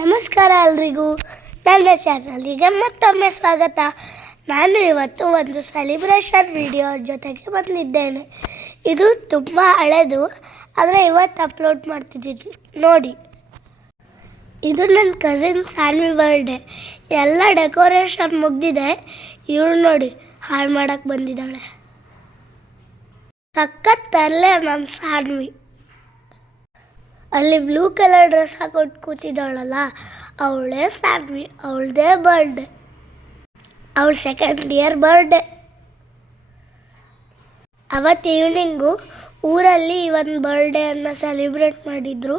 ನಮಸ್ಕಾರ ಎಲ್ರಿಗೂ, ನನ್ನ ಚಾನಲ್ಗೆ ಮತ್ತೊಮ್ಮೆ ಸ್ವಾಗತ. ನಾನು ಇವತ್ತು ಒಂದು ಸೆಲಿಬ್ರೇಷನ್ ವಿಡಿಯೋ ಜೊತೆಗೆ ಬಂದಿದ್ದೇನೆ. ಇದು ತುಂಬ ಹಳೆಯದು, ಆದರೆ ಇವತ್ತು ಅಪ್ಲೋಡ್ ಮಾಡ್ತಿದ್ದೀನಿ ನೋಡಿ. ಇದು ನನ್ನ ಕಸಿನ್ ಸಾನ್ವಿ ಬರ್ಡೇ. ಎಲ್ಲ ಡೆಕೋರೇಷನ್ ಮುಗ್ದಿದೆ. ಇವಳು ನೋಡಿ ಹಾಳು ಮಾಡೋಕ್ಕೆ ಬಂದಿದ್ದಾಳೆ. ಸಖತ್ತಲ್ಲೇ ನಮ್ಮ ಸಾನ್ವಿ. ಅಲ್ಲಿ ಬ್ಲೂ ಕಲರ್ ಡ್ರೆಸ್ ಹಾಕೊಂಡು ಕೂತಿದ್ದಾಳಲ್ಲ, ಅವಳೇ ಸಾನ್ವಿ. ಅವಳದೇ ಬರ್ಡೇ, ಅವಳ ಸೆಕೆಂಡ್ ಇಯರ್ ಬರ್ಡೇ. ಅವತ್ತು ಈವ್ನಿಂಗು ಊರಲ್ಲಿ ಒಂದು ಬರ್ಡೇಯನ್ನು ಸೆಲಿಬ್ರೇಟ್ ಮಾಡಿದ್ರು.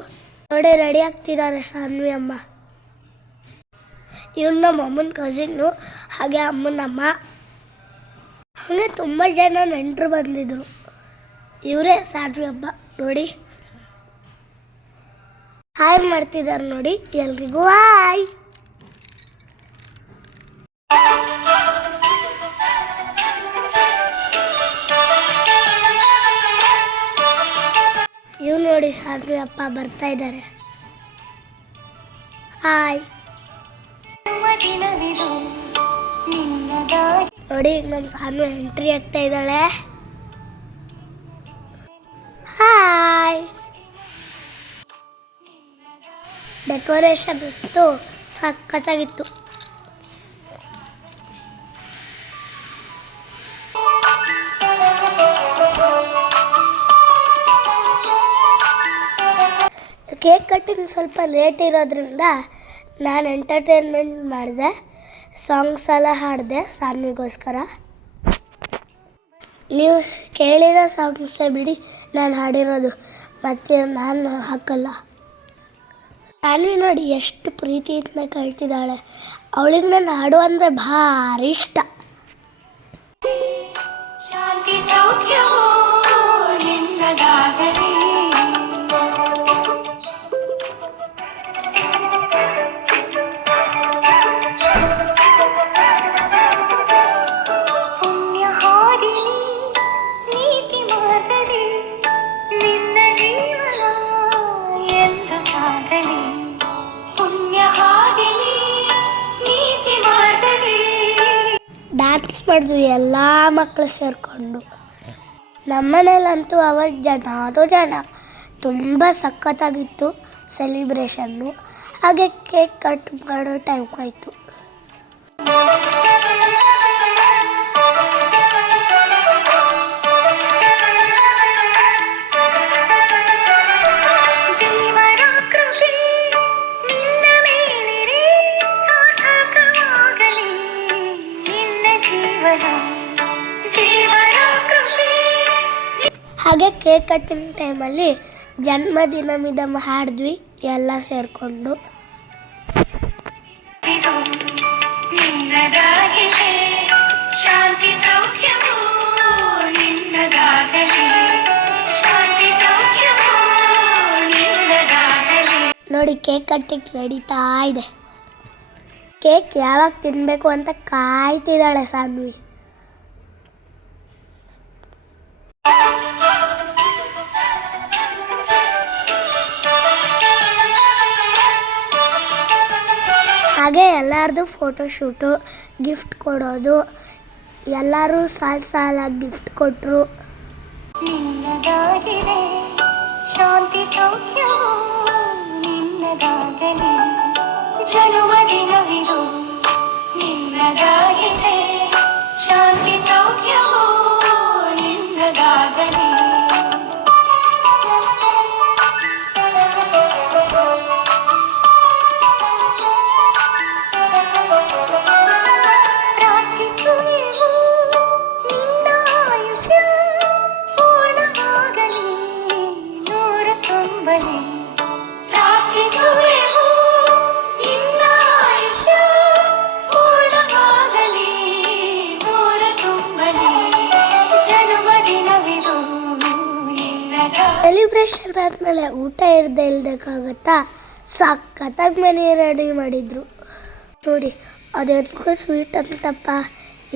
ನೋಡಿ ರೆಡಿ ಆಗ್ತಿದ್ದಾರೆ ಸಾನ್ವಿ ಅಮ್ಮ. ಇವ್ರು ನಮ್ಮ ಅಮ್ಮನ ಕಸಿನ್ನು, ಹಾಗೆ ಅಮ್ಮನಮ್ಮ. ಹಾಗೆ ತುಂಬ ಜನ ನೆಂಟರು ಬಂದಿದ್ರು. ಇವರೇ ಸಾನ್ವಿ ಹಬ್ಬ ನೋಡಿ. ಹಾಯ್ ಮಾಡ್ತಿದ್ದಾರೆ ನೋಡಿ ಎಲ್ರಿಗೂ. ಹಾಯ್. ಇವ್ ನೋಡಿ ಸಾನ್ವಿ ಅಪ್ಪ ಬರ್ತಾ ಇದ್ದಾರೆ. ಹಾಯ್. ನೋಡಿ ನಮ್ಮ ಸಾನ್ವಿ ಎಂಟ್ರಿ ಆಗ್ತಾ ಇದ್ದಾಳೆ. ಹಾಯ್. ಡೆಕೋರೇಷನ್ ಇತ್ತು, ಸಖತ್ತಾಗಿತ್ತು. ಕೇಕ್ ಕಟ್ಟಿಂಗ್ ಸ್ವಲ್ಪ ಲೇಟ್ ಇರೋದ್ರಿಂದ ನಾನು ಎಂಟರ್ಟೈನ್ಮೆಂಟ್ ಮಾಡಿದೆ. ಸಾಂಗ್ಸ್ ಎಲ್ಲ ಹಾಡಿದೆ ಸಾನ್ವಿಗೋಸ್ಕರ. ನೀವು ಕೇಳಿರೋ ಸಾಂಗ್ಸೇ ಬಿಡಿ ನಾನು ಹಾಡಿರೋದು, ಮತ್ತೆ ನಾನು ಹಾಕಲ್ಲ. ಸಾನ್ವಿ ನೋಡಿ ಎಷ್ಟು ಪ್ರೀತಿಯಿಂದ ಕೇಳ್ತಿದ್ದಾಳೆ. ಅವಳಿಗೆ ನಾನು ಹಾಡು ಅಂದರೆ ಭಾರಿ ಇಷ್ಟ. ಶಾಂತಿ ಸೌಖ್ಯವೋ ನಿನ್ನದಾಗಲಿ, ಪುಣ್ಯ ಹಾದಿಲಿ ನೀತಿ ಮಾರ್ಗದಿ ನಿನ್ನ ಜೀವನ ಎಂತ ಸಾಗಲಿ. ಡ್ಯಾನ್ಸ್ ಮಾಡಿದ್ವಿ ಎಲ್ಲ ಮಕ್ಕಳು ಸೇರಿಕೊಂಡು. ನಮ್ಮನೇಲಂತೂ ಅವತ್ತು ಜನ ತುಂಬ ಸಖತ್ತಾಗಿತ್ತು ಸೆಲಿಬ್ರೇಷನ್ನು. ಹಾಗೆ ಕೇಕ್ ಕಟ್ ಮಾಡೋ ಟೈಮ್ ಆಯಿತು. ಹಾಗೆ ಕೇಕ್ ಕಟ್ಟಿಂಗ್ ಟೈಮಲ್ಲಿ ಜನ್ಮದಿನ ಹಾಡಿದ್ವಿ ಎಲ್ಲ ಸೇರಿಕೊಂಡು. ನೋಡಿ ಕೇಕ್ ಕಟ್ಟಿಂಗ್ ನಡೀತಾ ಇದೆ. ಕೇಕ್ ಯಾವಾಗ ತಿನ್ನಬೇಕು ಅಂತ ಕಾಯ್ತಿದ್ದಾಳೆ ಸಾನ್ವಿ. ಹಾಗೆ ಎಲ್ಲರದು ಫೋಟೋಶೂಟು, ಗಿಫ್ಟ್ ಕೊಡೋದು. ಎಲ್ಲರೂ ಸಾಲಾಗಿ ಗಿಫ್ಟ್ ಕೊಟ್ಟರು. ನಿನ್ನದಾಗಿದೆ ಶಾಂತಿ ಸೌಖ್ಯವೋ ನಿನ್ನದಾಗಲಿ, ಜನ್ಮದಿನವಿದು ನಿನ್ನದಾಗಿದೆ ಶಾಂತಿ ಸೌಖ್ಯವೋ ನಿನ್ನದಾಗಲಿ. ಸೆಲಿಬ್ರೇಷನ್ ಆದಮೇಲೆ ಊಟ ಇಲ್ದಕ್ಕಾಗತ್ತಾ, ಸಖತ್ತಾಗಿ ಮನೆ ರೆಡಿ ಮಾಡಿದರು ನೋಡಿ. ಅದೆಂತೂ ಸ್ವೀಟ್ ಅಂತಪ್ಪ,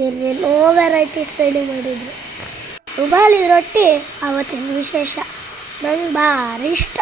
ಏನೇನೋ ವೆರೈಟೀಸ್ ರೆಡಿ ಮಾಡಿದರು. ರುಮಾಲಿ ರೊಟ್ಟಿ ಅವತ್ತಿನ ವಿಶೇಷ, ನಂಗೆ ಭಾರಿ ಇಷ್ಟ.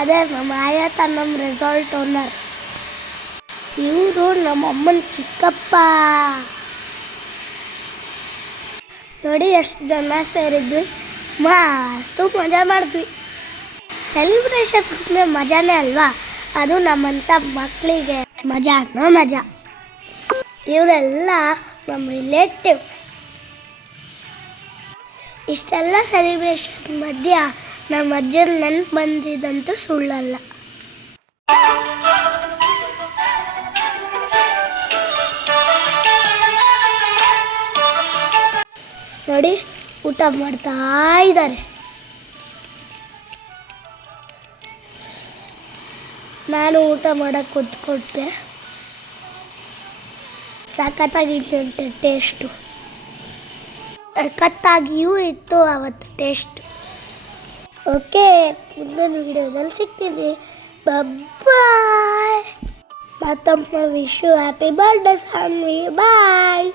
ಅದೇ ನಮ್ಮ ಆಯತ ನಮ್ಮ ರೆಸಾರ್ಟ್ ಓನರ್. ಇವರು ನಮ್ಮ ಅಮ್ಮನ ಚಿಕ್ಕಪ್ಪ. ನೋಡಿ ಎಷ್ಟು ಜನ ಸೇರಿದ್ವಿ, ಮಸ್ತು ಮಜಾ ಮಾಡಿದ್ವಿ. ಸೆಲೆಬ್ರೇಷನ್ ಅಂದರೆ ಮಜಾನೇ ಅಲ್ವಾ, ಅದು ನಮ್ಮಂಥ ಮಕ್ಕಳಿಗೆ ಮಜಾನೋ ಮಜಾ. ಇವರೆಲ್ಲ ನಮ್ಮ ರಿಲೇಟಿವ್ಸ್. ಇಷ್ಟೆಲ್ಲ ಸೆಲೆಬ್ರೇಷನ್ ಮಧ್ಯ ನಮ್ಮ ಅಜ್ಜನ ನೆನಪು ಬಂದಿದ್ದಂತೂ ಸುಳ್ಳಲ್ಲ. ನೋಡಿ ಊಟ ಮಾಡ್ತಾ ಇದ್ದಾರೆ. ನಾನು ಊಟ ಮಾಡೋಕ್ಕೆ ಕೂತ್ಕೊಟ್ಟೆ. ಸಖತ್ತಾಗಿತ್ತು ಟೇಸ್ಟು, ಸಖತ್ತಾಗಿಯೂ ಇತ್ತು ಅವತ್ತು ಟೇಸ್ಟು. ಓಕೆ, ಮುಂದಿನ ವಿಡಿಯೋದಲ್ಲಿ ಸಿಗ್ತೀನಿ. ಬಾಯ್. ಮತ್ತೊಮ್ಮೆ wish you happy birthday Saanvi. Bye.